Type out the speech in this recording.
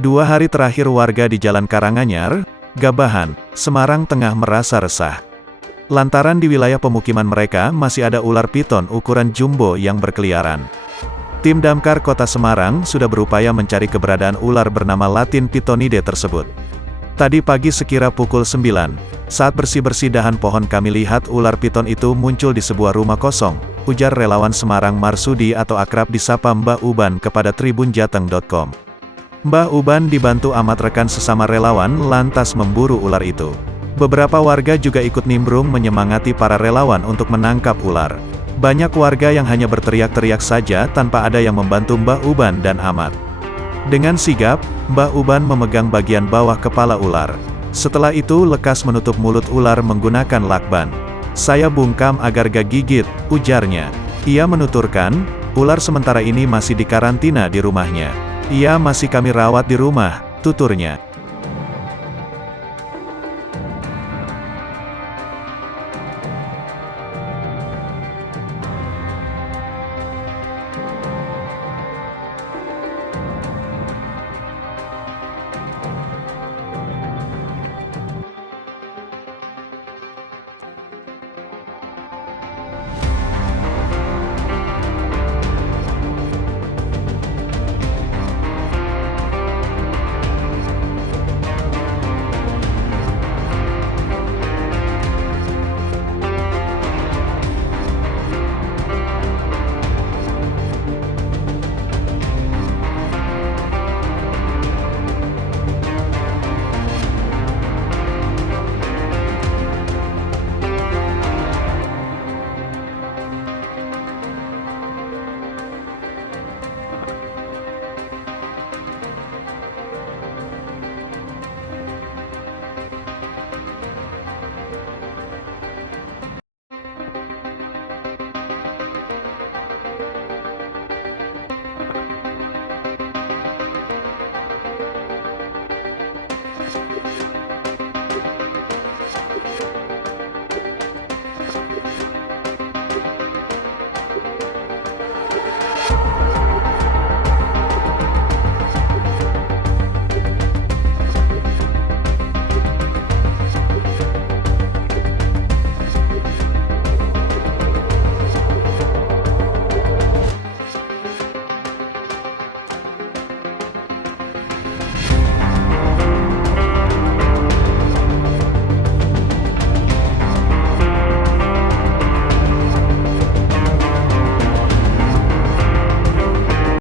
2 hari terakhir warga di Jalan Karanganyar, Gabahan, Semarang Tengah merasa resah. Lantaran di wilayah pemukiman mereka masih ada ular piton ukuran jumbo yang berkeliaran. Tim Damkar Kota Semarang sudah berupaya mencari keberadaan ular bernama Latin Pitonidae tersebut. Tadi pagi sekira pukul 9, saat bersih-bersih dahan pohon kami lihat ular piton itu muncul di sebuah rumah kosong, ujar relawan Semarang Marsudi atau akrab disapa Mbah Uban kepada tribunjateng.com. Mbah Uban dibantu amat rekan sesama relawan lantas memburu ular itu. Beberapa warga juga ikut nimbrung menyemangati para relawan untuk menangkap ular. Banyak warga yang hanya berteriak-teriak saja tanpa ada yang membantu Mbah Uban dan Amat. Dengan sigap, Mbah Uban memegang bagian bawah kepala ular. Setelah itu lekas menutup mulut ular menggunakan lakban. "Saya bungkam agar gak gigit," ujarnya. Ia menuturkan, ular sementara ini masih dikarantina di rumahnya. "Ia masih kami rawat di rumah," tuturnya.